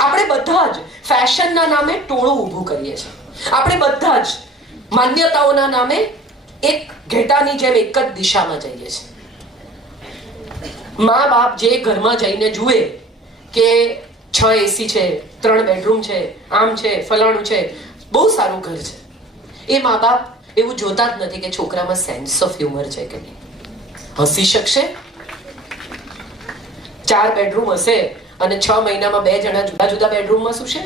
આપણે બધા જ ફેશનના નામે ટોળું ઊભું કરીએ છીએ. આપણે બધા જ માન્યતાઓના નામે એક ઘેટાની જેમ એક જ દિશામાં જઈએ છીએ. મા બાપ જે ઘરમાં જઈને જુએ કે 6 AC છે, 3 બેડરૂમ છે, આમ છે, ફલાણું છે, બહુ સારું ઘર છે, એ મા બાપ એવું જોતા જ નથી કે છોકરામાં સેન્સ ઓફ હ્યુમર છે કે નહીં. હસી શકશે? 4 બેડરૂમ હશે અને 6 મહિનામાં 2 જણા જુદા જુદા બેડરૂમમાં શું છે?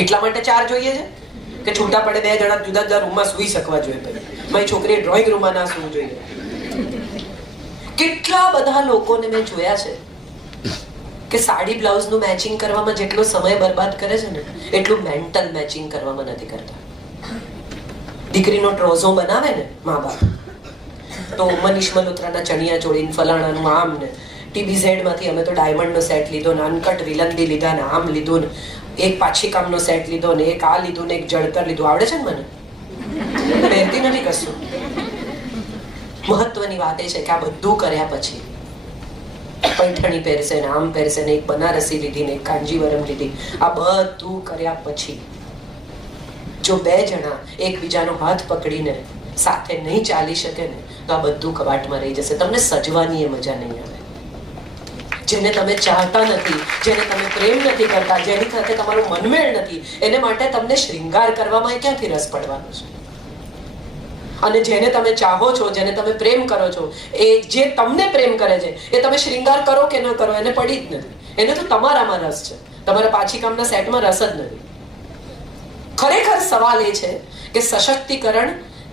એટલા માટે 4 જોઈએ છે કે છૂટા પડે 2 જણા જુદા જુદા રૂમમાં સૂઈ શકવા જોઈએ. મારી છોકરી ડ્રોઈંગ રૂમમાં ના સૂવું જોઈએ. કેટલા બધા લોકોને મેં જોયા છે કે સાડી બ્લાઉઝ નું મેચિંગ કરવામાં જેટલો સમય બરબાદ કરે છે ને એટલું મેન્ટલ મેચિંગ કરવામાં નથી કરતા. દીકરીનો ટ્રોઝો બનાવે ને મા બાપ, તો મનીષ મલ્હોત્રાના ચણિયા ચોળી ફલાણાનું આમ ને TBZ માંથી અમે તો ડાયમંડનો સેટ લીધો ને અનકટ વિલંદી લીધા ને આમ લીધું ને એક પાછી કામનો સેટ લીધો ને એક આ લીધું ને એક જળતર લીધું. આવડે છે ને મને? પહેરતી નથી કશું. મહત્વની વાત એ છે કે આ બધું કર્યા પછી પૈઠણી પહેરશે ને આમ પહેરશે ને એક બનારસી લીધી ને એક કાંજીવરમ લીધી. આ બધું કર્યા પછી જો 2 જણા એકબીજાનો હાથ પકડીને સાથે નહીં ચાલી શકે ને તો આ બધું કબાટમાં રહી જશે. તમને સજવાની એ મજા નહીં આવે. જેને તમે ચાહતા નથી, જેને તમે પ્રેમ નથી કરતા, જેની સાથે તમારું મનમેળ નથી, એને માટે તમને શ્રૃંગાર કરવામાં ક્યાંથી રસ પડવાનો છે? અને જેને તમે ચાહો છો, જેને તમે પ્રેમ કરો છો, એ જે તમને પ્રેમ કરે છે એ તમે શ્રૃંગાર કરો કે ન કરો એને પડી જ નથી. એને તો તમારામાં રસ છે, તમારા પાછી કામના સેટમાં રસ જ નથી. ખરેખર સવાલ એ છે કે સશક્તિકરણ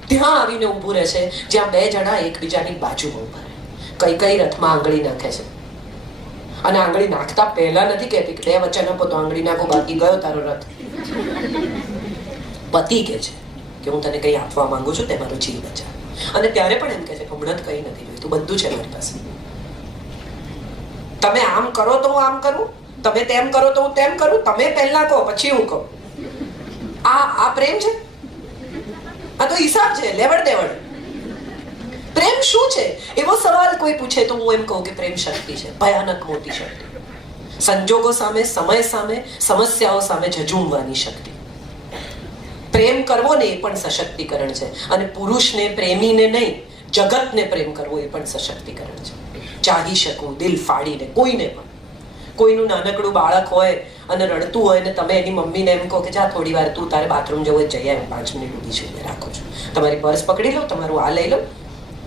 ત્યાં આવીને ઊભું રહે છે જ્યાં 2 જણા એકબીજાની બાજુમાં ઊભા રહે. કઈ કઈ રથમાં આંગળી નાખે છે અને આંગળી નાખતા પહેલા નથી કહેતી કે 2 વચન આપો તો આંગળી નાખો, બાકી ગયો તારો રથ. પતિ કે છે કે હું તને કઈ આપવા માંગુ છું, તે મારો જીવ બચા. અને ત્યારે પણ એમ કે છે હમણાં કઈ નથી જોઈતું, બધું છે મારી પાસે. તમે આમ કરો તો હું આમ કરું, તમે તેમ કરો તો હું તેમ કરું, તમે પહેલા કહો પછી હું કહું. આ પ્રેમ છે? આ તો હિસાબ છે, લેવડ દેવડ. પ્રેમ શું છે એવો સવાલ કોઈ પૂછે તો હું એમ કહું કે પ્રેમ શક્તિ છે, ભયાનક મોટી શક્તિ. સંજોગો સામે, સમય સામે, સમસ્યાઓ સામે ઝઝૂમવાની શક્તિ. પ્રેમ કરવો ને એ પણ સશક્તિકરણ છે. અને પુરુષને, પ્રેમીને નહીં, જગતને પ્રેમ કરવો એ પણ સશક્તિકરણ છે. ચાહી શકું દિલ ફાડીને કોઈને પણ. કોઈનું નાનકડું બાળક હોય અને રડતું હોય ને તમે એની મમ્મીને એમ કહો કે જા થોડી વાર તું તારે બાથરૂમ જવું જઈ આવે, 5 મિનિટ ઊભી છું, રાખો છું, તમારી પર્સ પકડી લો, તમારું આ લઈ લો.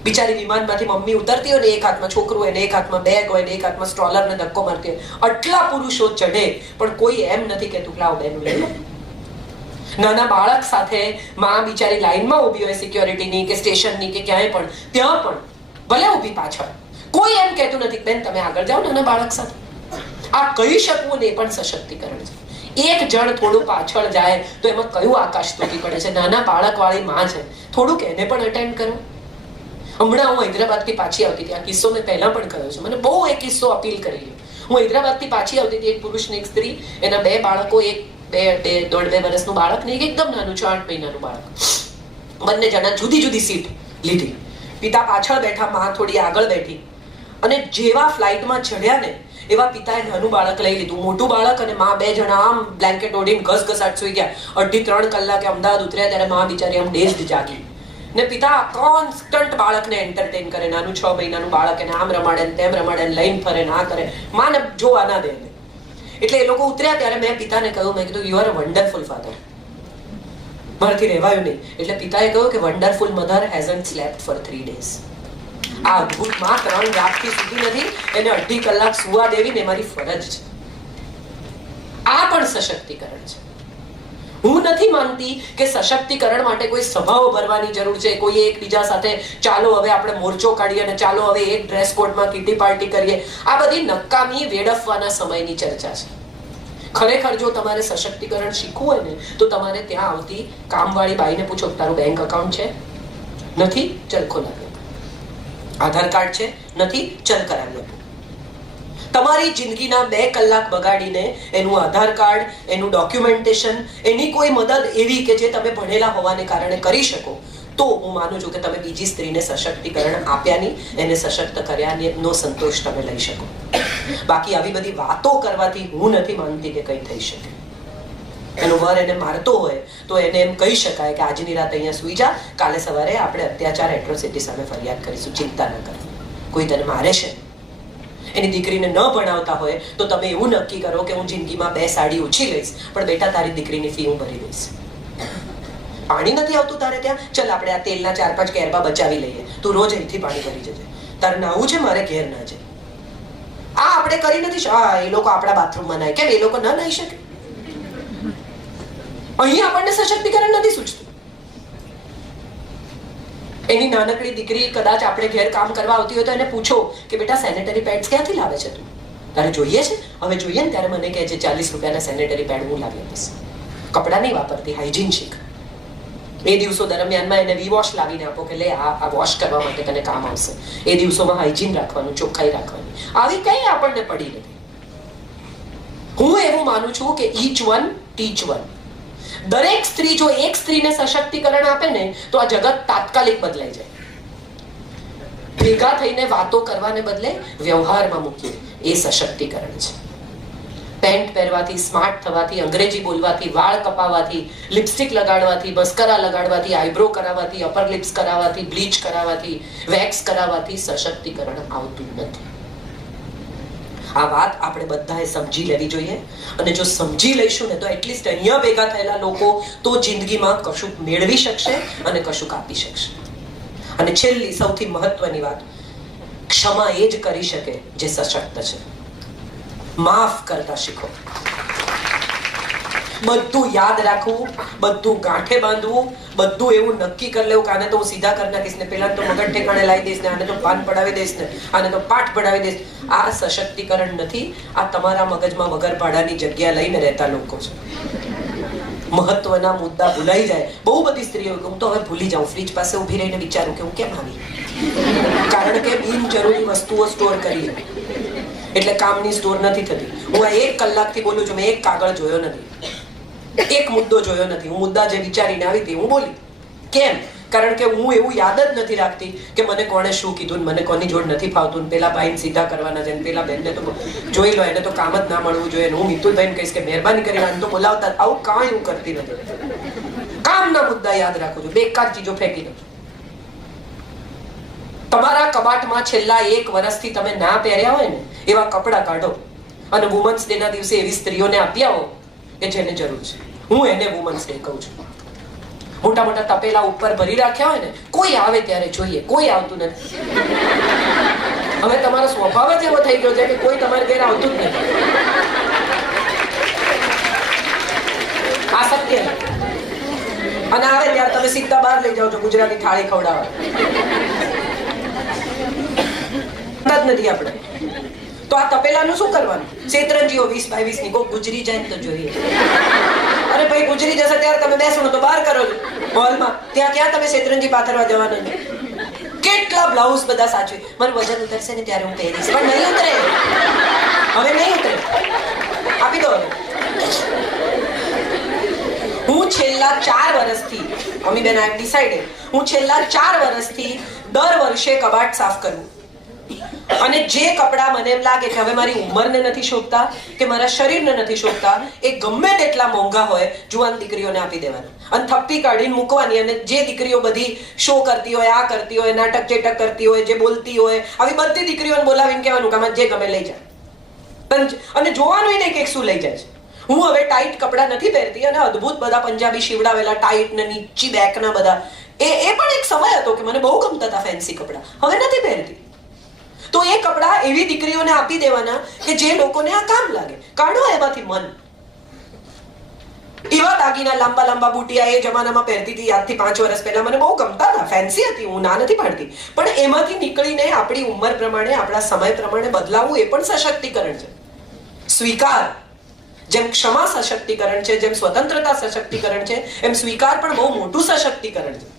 બિચારી વિમાનમાંથી મમ્મી ઉતરતી હોય ને એક હાથમાં છોકરું હોય ને એક હાથમાં બેગ હોય ને એક હાથમાં સ્ટ્રોલર ને ધક્કો મારતી હોય. આટલા પુરુષો ચઢે પણ કોઈ એમ નથી કે તું લાવ બેન લઈ લો. નાના બાળક સાથે માં બિચારી લાઈનમાં ઊભી હોય સિક્યોરિટીની કે સ્ટેશનની કે ક્યાંય પણ, ત્યાં પણ ભલે ઊભી પાછળ, કોઈ એમ કહેતું નથી બેન તમે આગળ જાઓ નાના બાળક સાથે. આ કહી શકવું ને એ પણ સશક્તિકરણ છે. એક જણ થોડું પાછળ જાય તો એમાં કયું આકાશ તૂટી પડે છે. નાના બાળક વાળી માં છે, થોડુંક એને પણ અટેન્ડ કરો. હમણાં હું હૈદરાબાદથી પાછી આવતી હતી, આ કિસ્સો મેં પહેલા પણ કહ્યો છે, મને બહુ એ કિસ્સો અપીલ કરી. હું હૈદરાબાદથી પાછી આવતી હતી, એક પુરુષ ને એક સ્ત્રી, એના 2 બાળકો, એક 1.5-2 વર્ષનું બાળક ને એકદમ નાનું 6-8 મહિનાનું બાળક. બંને જણા જુદી જુદી સીટ લીધી. પિતા પાછળ બેઠા, માં થોડી આગળ બેઠી. અને જેવા ફ્લાઇટમાં ચડ્યા ને એવા પિતાએ નાનું બાળક લઈ લીધું. મોટું બાળક અને માં 2 જણા આમ બ્લેન્કેટ ઓઢીને ઘસઘસાટ સુઈ ગયા. 2.5-3 કલાકે અમદાવાદ ઉતર્યા ત્યારે માં બિચારી આમ ડેઝડ જાગી. ને પિતા કોન્સ્ટન્ટ બાળકને એન્ટરટેન કરે. નાનું 6 મહિનાનું બાળક એને આમ રમાડે ને તેમ રમાડે ને લઈને ફરે ને આ કરે, માને જોવા ના દે. એટલે એ લોકો ઉતર્યા ત્યારે મેં પિતાને કહ્યું, મેં કીધું you are a wonderful father. મારાથી રહેવાયું નહીં. એટલે પિતાએ કહ્યું કે wonderful mother hasn't slept for 3 days. આ અદ્ભુત માં 3 રાતથી સુધી નથી, એને 2.5 કલાક સુવા દેવી ને મારી ફરજ છે. આ પણ સશક્તિકરણ છે. હું નથી માનતી કે સશક્તિકરણ માટે કોઈ સભાઓ ભરવાની જરૂર છે, કોઈ એકબીજા સાથે ચાલો હવે આપણે મોરચો કાઢીએ અને ચાલો હવે એક ડ્રેસ કોડમાં કિટી પાર્ટી કરીએ. આ બધી નકામી વેડફવાના સમયની ચર્ચા છે. ખરેખર જો તમારે સશક્તિકરણ શીખવું હોય ને તો તમારે ત્યાં આવતી કામવાળી બાઈને પૂછો તારું બેંક એકાઉન્ટ છે? નથી? ચલ ખોલાવી. આધાર કાર્ડ છે? નથી? ચલ કરાવી આપો. તમારી જિંદગીના 2 કલાક બગાડીને એનું આધાર કાર્ડ, એનું ડોક્યુમેન્ટેશન, એની કોઈ મદદ એવી કે જે તમે ભણેલા હોવાને કારણે કરી શકો, તો હું માનું છું કે તમે બીજી સ્ત્રીને સશક્તિકરણ આપ્યાની, એને સશક્ત કર્યાની નો સંતોષ તમે લઈ શકો. બાકી આવી બધી વાતો કરવાથી હું નથી માનતી કે કંઈ થઈ શકે. એનો વર એને મારતો હોય તો એને એમ કહી શકાય કે આજની રાત અહીંયા સુઈ જા, કાલે સવારે આપણે અત્યાચાર એટ્રોસિટી સામે ફરિયાદ કરીશું, ચિંતા ન કર. કોઈ તને મારે છે, એની દીકરીને ન ભણાવતા હોય તો તમે એવું નક્કી કરો કે હું જિંદગીમાં 2 સાડી ઓછી લઈશ, પણ બેટા તારી દીકરીની ફી હું ભરી દઈશ. પાણી નથી આવતું તારે ત્યાં, ચલ આપણે આ તેલના 4-5 કેરબા બચાવી લઈએ, તું રોજ અહીંથી પાણી ભરી જજે. તારે નાવું છે, મારે ઘેર ના છે. આ આપણે કરી નથી. એ લોકો આપણા બાથરૂમમાં નાય, કેમ એ લોકો ન નાહી શકે? અહીં આપણને સશક્તિકરણ નથી સૂચતું. એની નાનકડી દીકરી કદાચ આપણે ઘેર કામ કરવા આવતી હોય તો એને પૂછો કે બેટા સેનેટરી પેડ્સ ક્યાંથી લાવે છે તું? તારે જોઈએ છે? હવે જોઈએ ને ત્યારે મને કહે છે 40 રૂપિયાના સેનેટરી પેડ હું લાવી આપીશ. કપડાં નહીં વાપરતી, હાઇજીન શીખ. એ દિવસો દરમિયાનમાં એને વી-વોશ લાવીને આપો કે લે આ વોશ કરવા માટે તને કામ આવશે. એ દિવસોમાં હાઇજીન રાખવાનું, ચોખ્ખાઈ રાખવાની. આવી કઈ આપણને પડી નથી. હું એવું માનું છું કે ઈચ વન ટીચ વન. દરેક સ્ત્રી જો એક સ્ત્રીને સશક્તિકરણ આપે ને તો આ જગત તાત્કાલિક બદલાઈ જાય. ભેગા થઈને વાતો કરવાને બદલે વ્યવહારમાં મૂકીએ, એ સશક્તિકરણ છે. પેન્ટ પહેરવાથી, સ્માર્ટ થવાથી, અંગ્રેજી બોલવાથી, વાળ કપાવવાથી, લિપસ્ટિક લગાડવાથી, મસ્કરા લગાડવાથી, આઈબ્રો કરાવવાથી, અપર લિપ્સ કરાવવાથી, બ્લીચ કરાવવાથી, વેક્સ કરાવવાથી સશક્તિકરણ આવતું નથી. આ વાત આપણે બધાએ સમજી લેવી જોઈએ. અને જો સમજી લઈશું ને તો એટલીસ્ટ અહીંયા ભેગા થયેલા લોકો તો જિંદગીમાં કશુંક મેળવી શકશે અને કશુંક આપી શકશે. અને છેલ્લી સૌથી મહત્વની વાત, ક્ષમા એ જ કરી શકે જે સશક્ત છે. માફ કરતા શીખો. બધું યાદ રાખવું, બધું ગાંઠે બાંધવું, બધું એવું નક્કી કરી લેવું કે આને તો હું સીધા કરી નાખીશ ને, પેલા તો મગજ ઠેકાણે લાવી દઈશ ને, આને તો પાન પડાવી દઈશ ને, આને તો પાઠ પડાવી દઈશ. આ સશક્તિકરણ નથી. આ તમારા મગજમાં વગર ભાડાની જગ્યા લઈને રહેતા લોકો છે. મહત્વના મુદ્દા ભૂલાઈ જાય. બહુ બધી સ્ત્રીઓ હું તો હવે ભૂલી જાઉં, ફ્રીજ પાસે ઉભી રહીને વિચારું કે હું કેમ આવી, કારણ કે બિનજરૂરી વસ્તુઓ સ્ટોર કરી એટલે કામની સ્ટોર નથી થતી. હું આ 1 કલાકથી બોલું છું, મેં એક કાગળ જોયો નથી, એક મુદ્દો જોયો નથી. હું મુદ્દા જે વિચારીને આવી હતી હું બોલી. કેમ? કારણ કે હું એવું યાદ જ નથી રાખતી કે મને કોણે શું કીધું, મને કોની જોડ નથી ફાવતું, પેલા ભાઈને સીધા કરવાના છે, પેલા બેનને તો જોઈ લો, એને તો કામ જ ના મળવું જોઈએ. હું મિતુલભાઈને કહીશ કે મહેરબાની કરીને આને તો બોલાવતા. આવું કાંઈ હું કરતી નથી. કામના મુદ્દા યાદ રાખું છું, બેકાર ચીજો ફેંકી દઉં. તમારા કબાટમાં છેલ્લા 1 વર્ષથી તમે ના પહેર્યા હોય ને એવા કપડા કાઢો અને વુમન્સ ડે ના દિવસે એવી સ્ત્રીઓને આપી આવો કે જેને જરૂર છે. હું એને વુમન્સ ડે કહું છું. મોટા મોટા તપેલા ઉપર ભરી રાખ્યા હોય ને, કોઈ આવે ત્યારે જોઈએ, કોઈ આવતું નથી. હવે તમારો સ્વભાવ જ એવો થઈ ગયો છે કે કોઈ તમારે ઘેર આવતું જ નથી. આ સત્ય. અને આવે ત્યારે તમે સીધા બહાર લઈ જાઓ છો ગુજરાતી થાળી ખવડાવવા. નથી આપણે તો આ તપેલાનું શું કરવાનું? શેતરંજીઓ 20 બાય 20 ની કોઈ ગુજરી જાય તો જોઈએ. અરે ભાઈ ગુજરી જશે ત્યારે તમે બેસો તો બહાર કરો હોલમાં, ત્યાં ક્યાં તમે શેતરંજી પાથરવા જવાના? કેટલા બ્લાઉઝ બધા સાચવે. મારું વજન ઉતરશે ને ત્યારે હું પહેરીશ, પણ નહીં ઉતરે. હવે નહીં ઉતરે. આપી દો. હું છેલ્લા 4 વર્ષથી અમીબેન આઈ હેવ ડિસાઇડેડ, હું છેલ્લા 4 વર્ષથી દર વર્ષે કબાટ સાફ કરું. અને જે કપડા મને એમ લાગે કે હવે મારી ઉંમરને નથી શોભતા કે મારા શરીરને નથી શોભતા, એ ગમે તેટલા મોંઘા હોય, જુવાન દીકરીઓને આપી દેવાના અને થપ્પી કાઢીને મૂકવાની. અને જે દીકરીઓ બધી શો કરતી હોય, આ કરતી હોય, નાટક ચેટક કરતી હોય, જે બોલતી હોય, આવી બધી દીકરીઓને બોલાવીને કહેવાનું કે આમાં જે ગમે લઈ જાય. અને જોવાનું નહીં કે શું લઈ જાય છે. હું હવે ટાઈટ કપડા નથી પહેરતી અને અદ્ભુત બધા પંજાબી શીવડાવેલા ટાઈટ ને નીચી બેકના બધા, એ પણ એક સમય હતો કે મને બહુ ગમતા હતા ફેન્સી કપડા. હવે નથી પહેરતી. તો એ કપડા એવી દીકરીઓને આપી દેવાના કે જે લોકોને આ કામ લાગે. કાઢો એમાંથી મન. એવા દાગીના લાંબા લાંબા બુટિયા એ જમાનામાં પહેરતી હતી, આજથી 5 વર્ષ પહેલા મને બહુ ગમતા હતા, ફેન્સી હતી, હું ના નથી પાડતી. પણ એમાંથી નીકળીને આપણી ઉંમર પ્રમાણે, આપણા સમય પ્રમાણે બદલાવવું એ પણ સશક્તિકરણ છે. સ્વીકાર. જેમ ક્ષમા સશક્તિકરણ છે, જેમ સ્વતંત્રતા સશક્તિકરણ છે, એમ સ્વીકાર પણ બહુ મોટું સશક્તિકરણ છે.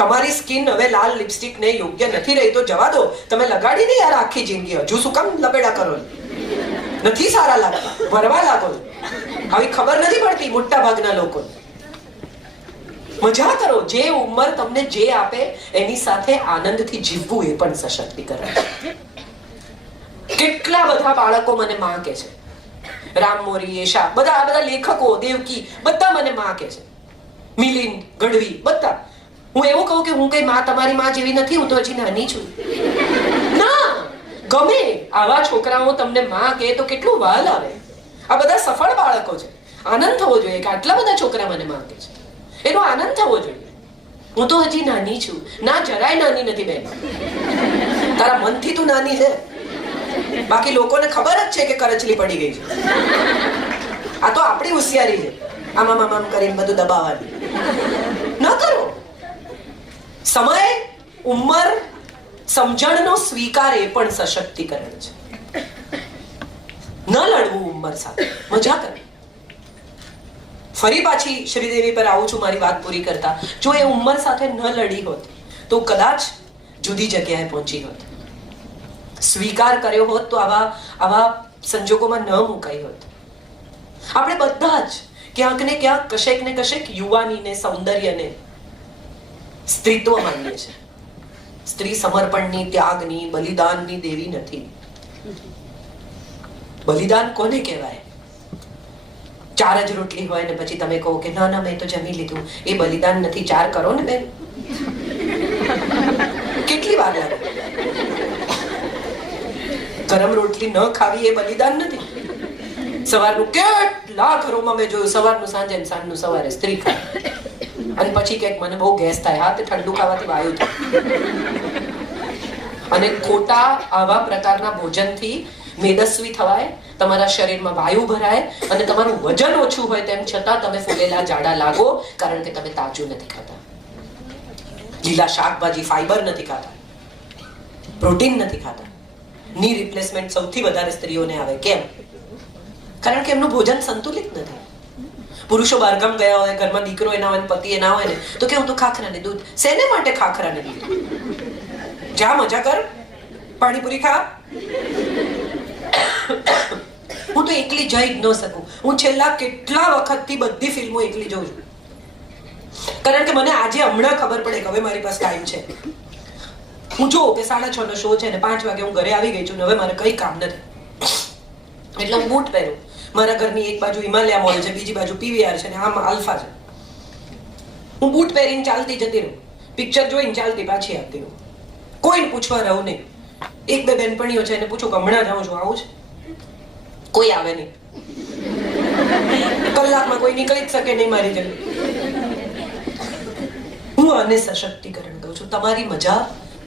તમારી સ્કિન હવે લાલ લિપસ્ટિક ને યોગ્ય નથી રહી તો જવા દો. તમે લગાડી દે યાર આખી જિંદગી, હજુ શું કામ લપેડા કરો? નથી સારા લાગતા, ભરવા લાગો. આવી ખબર નથી પડતી મોટા ભાગના લોકો. મજા કરો. જે ઉંમર તમને જે આપે એની સાથે આનંદથી જીવવું એ પણ સશક્તિકરણ છે. કેટલા બધા બાળકો મને માં કે છે, રામમોરી, એશા, બધા લેખકો, દેવકી, બધા મને માં કે છે, મિલિંદ, ગઢવી, બધા. હું એવું કહું કે હું કઈ માં તમારી માં જેવી નથી, હું તો હજી નાની છું. ના, ગમે આવા છોકરાઓ તમને માં કહે તો કેટલું વાલ આવે. આ બધા સફળ બાળકો છે. આનંદ થવો જોઈએ કે આટલા બધા છોકરા મને માં કહે છે, એનો આનંદ થવો જોઈએ. હું તો હજી નાની છું. ના, જરાય નાની નથી બેન. તારા મનથી તું નાની છે, બાકી લોકોને ખબર જ છે કે કરચલી પડી ગઈ છે. આ તો આપણી હોશિયારી છે, આમ કરીને બધું દબાવવાની. ન કરો. સમય, ઉંમર, સમજણનો સ્વીકાર એ પણ સશક્તિકરણ છે. ન લડવું ઉંમર સાથે, મજા કરવી. ફરી પાછી શ્રીદેવી પર આવું છું મારી વાત પૂરી કરતા. જો એ ઉંમર સાથે ન લડી હોત તો કદાચ જુદી જગ્યાએ પહોંચી હોત. સ્વીકાર કર્યો હોત તો આવા સંજોગોમાં ન મુકાઈ હોત. આપણે બધા જ ક્યાંક ને ક્યાંક કશેક ને કશેક યુવાનીને, સૌંદર્યને સ્ત્રીત્વ માનીએ છીએ. સ્ત્રી સમર્પણની, ત્યાગની, બલિદાનની દેવી નથી. બલિદાન કોને કહેવાય? 4 જ રોટલી હોય ને પછી તમે કહો કે ના ના મેં તો જમી લીધું, એ બલિદાન નથી. 4 કરો ને બેન, કેટલી વાર લાગે? ગરમ રોટલી ન ખાવી એ બલિદાન નથી. સવારનું કેટલા ઘરોમાં મેં જોયું, સવારનું સાંજે ને સાંજનું સવારે સ્ત્રી ખાય, અને પછી કંઈક મને બહુ ગેસ થાય. હા, તે ઠંડુ ખાવાથી વાયુ થાય. અને ખોટા આવા પ્રકારના ભોજનથી મેદસ્વી થવાય, તમારા શરીરમાં વાયુ ભરાય, અને તમારું વજન ઓછું હોય તેમ છતાં તમે ફૂલેલા જાડા લાગો, કારણ કે તમે તાજું નથી ખાતા, લીલા શાકભાજી, ફાઈબર નથી ખાતા, પ્રોટીન નથી ખાતા. ની રિપ્લેસમેન્ટ સૌથી વધારે સ્ત્રીઓને આવે. કેમ? કારણ કે એમનું ભોજન સંતુલિત નથી. પુરુષો બહારગામ ગયા હોય, ઘરમાં દીકરો એના હોય, પતિ એના હોય ને, તો કેવું તો ખાખરા ને દૂધ. શેને માટે ખાખરા ને દૂધ? જા મજા કર, પાણીપુરી ખા. હું તો એકલી જઈ જ ન શકું. હું છેલ્લા કેટલા વખતથી બધી ફિલ્મો એકલી જોઉં છું, કારણ કે મને આજે હમણાં ખબર પડે કે હવે મારી પાસે ટાઈમ છે. હું જોઉં કે 6:30 નો શો છે ને 5 વાગે હું ઘરે આવી ગઈ છું ને હવે મારે કઈ કામ નથી, એટલે હું બૂટ પહેરું. મારા ઘરની એક બાજુ હિમાલયા મોલ છે, બીજી બાજુ પીવીઆર છે ને આમ આલ્ફા છે. હું બૂટ પહેરીને ચાલતી જતી રહું, પિક્ચર જોઈને ચાલતી પાછી આવતી રહું, કોઈને પૂછવા રહું નહીં. 1-2 બેનપણીઓ છે એને પૂછું કે હમણાં જાઉં છું, આવું છે? કોઈ આવે નહીં. કલાકમાં કોઈ નીકળી જ શકે નહીં મારી જેમ. હું આને સશક્તિકરણ કહું છું. તમારી મજા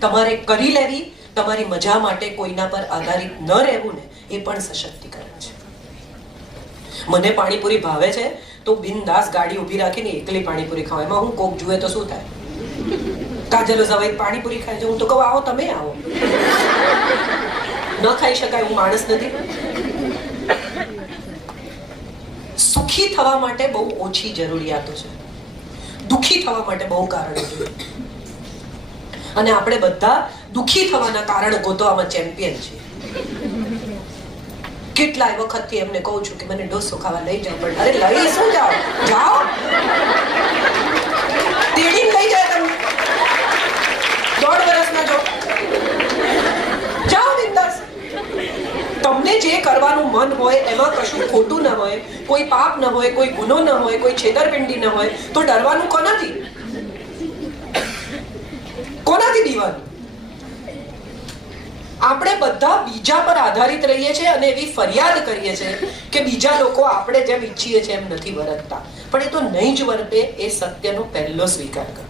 તમારે કરી લેવી, તમારી મજા માટે કોઈના પર આધારિત ન રહેવું ને, એ પણ સશક્તિકરણ છે. મને પાણીપુરી ભાવે છે તો બિનદાસ ગાડી ઊભી રાખીને એકલી પાણીપુરી ખાવ. એમાં હું કોક જુએ તો શું થાય? કાજલ સવાઈ પાણીપુરી ખાય છે, હું તો કહું આવો, તમે આવો. ન ખાઈ શકાય, હું માણસ નથી. સુખી થવા માટે બહુ ઓછી જરૂરિયાતો છે, દુખી થવા માટે બહુ કારણો છે. અને આપણે બધા દુખી થવાના કારણ ગોતવામાં ચેમ્પિયન છીએ. કેટલાય વખતથી એમને કહું છું કે મને ઢોસો ખાવા લઈ જાઓ, પણ અરે લઈ શું જાઓ? જાઓ, તેડી લઈ જાય તમે. 1.5 વર્ષમાં જાઓ બિંદાસ. તમને જે કરવાનું મન હોય એમાં કશું ખોટું ન હોય, કોઈ પાપ ન હોય, કોઈ ગુનો ન હોય, કોઈ છેતરપિંડી ન હોય, તો ડરવાનું કોનાથી? કોનાથી બીવાનું? આપણે બધા બીજા પર આધારિત રહીએ છીએ અને એવી ફરિયાદ કરીએ છીએ કે બીજા લોકો આપણે જેમ ઈચ્છીએ છીએ એમ નથી વર્તતા. પણ એ તો નહીં જ વર્તે, એ સત્યનો પહેલો સ્વીકાર કરો.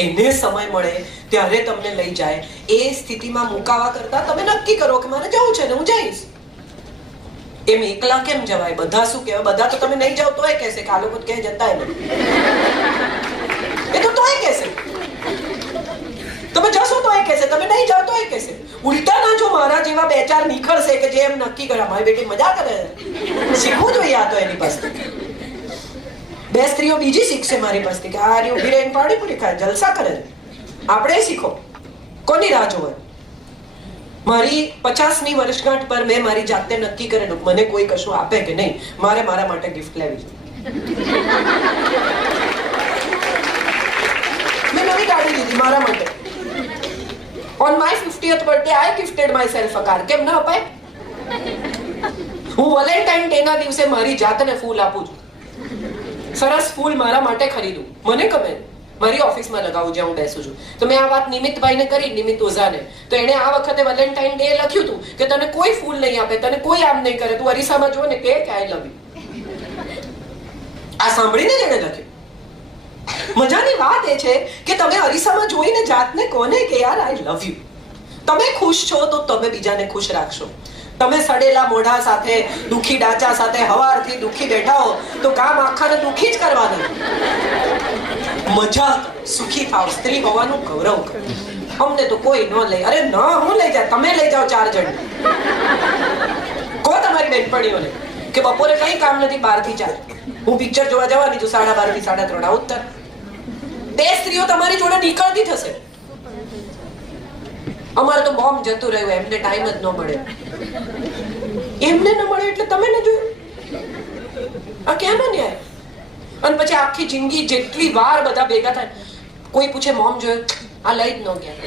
એને સમય મળે ત્યારે તમને લઈ જાય. એ સ્થિતિમાં મુકાવા કરતા તમે નક્કી કરો કે મારે જવું છે ને હું જઈશ. એમ એકલા કેમ જવાય? બધા શું કહેવાય? બધા તો તમે નહીં જાઓ તોય કહેશે કે આ લોકો ક્યાંય જતા નથી. એ તો તોય કહેશે. તમે જશો તો એ કહેશે, તમે નહીં જાઓ તો એ કહેશે. ઉલટા ના જો મારા જેવા 2-4 નીકળશે કે જે એમ નક્કી કરે મારી બેટી મજા કરે. શીખવું જોઈએ આ તો એની પાસે. 2 સ્ત્રીઓ બીજી શીખશે મારી પાસેથી કે આ ઉભી રહીને પાણીપુરી ખાય, જલસા કરે. આપણે શીખો. કોની રાહ જોવાની? મારી 50મી વર્ષગાંઠ પર મેં મારી જાતે નક્કી કરેલું મને કોઈ કશું આપે કે નહીં, મારે મારા માટે ગિફ્ટ લેવી છે. લાવી દીધી મારા માટે. On my 50th birthday, I gifted myself a car. કેમ ના અપાય? હું વેલેન્ટાઇન ડે ના દિવસે મારી જાતને ફૂલ આપું છું. સરસ ફૂલ મારા માટે ખરીદું. મને ગમે. મારી ઓફિસમાં લગાવું જ્યાં હું બેસું છું. તો મેં આ વાત નિમિતભાઈને કરી, નિમિત ઓઝાને. તો એણે આ વખતે વેલેન્ટાઇન ડે લખ્યું હતું કે તને કોઈ ફૂલ નહીં આપે, તને કોઈ આમ નહીં કરે, તું અરીસામાં જો ને કે આઈ લવ યુ. આ સાંભળીને જ એણે લખ્યું. મજાની વાત એ છે કે તમે અરીસામાં જોઈને જાતને કોને કે યાર આઈ લવ યુ. તમે ખુશ છો તો તમે બીજાને ખુશ રાખશો. તમે સડેલા મોઢા સાથે, દુખી ડાચા સાથે હવારથી દુખી બેઠા હો તો કામ આખાને દુખી જ કરવાનું. મજા સુખી થાવ. સ્ત્રી હોવાનું ગૌરવ કરો. અમને તો કોઈ ન લઈ. અરે ન હું લઈ જા, તમે લઈ જાઓ 4 જણ. કહો તમારી બેનપણીઓને કે બપોરે કઈ કામ નથી, 12 થી 4 હું પિક્ચર જોવા જવાની છું, 12:30 થી 3:30 ઉત્તર. 2 સ્ત્રીઓ તમારી જોડે નીકળતી થશે. અમારે તો બોમ્બ જતું રહ્યું, એમને ટાઈમ જ ન મળે. એમને ન મળે એટલે તમે ન જોયું? આ ક્યાંનો ન્યાય? અને પછી આખી જિંદગી જેટલી વાર બધા ભેગા થાય, કોઈ પૂછે મોમ જોયું, આ લઈ જ ન ગયા.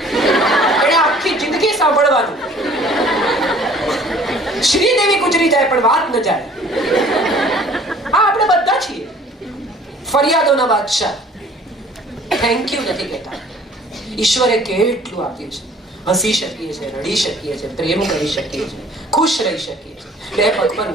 એને આખી જિંદગી સાંભળવાનું. શ્રીદેવી ગુજરી જાય પણ વાત ન જાય. આ આપણે બધા છીએ ફરિયાદોના બાદશાહ. થેન્ક યુ નથી કહેતા. ઈશ્વરે કેટલું આપ્યું છે. હસી શકીએ છીએ, રડી શકીએ છીએ, પ્રેમ કરી શકીએ છીએ, ખુશ રહી શકીએ છીએ. 2 પગ પર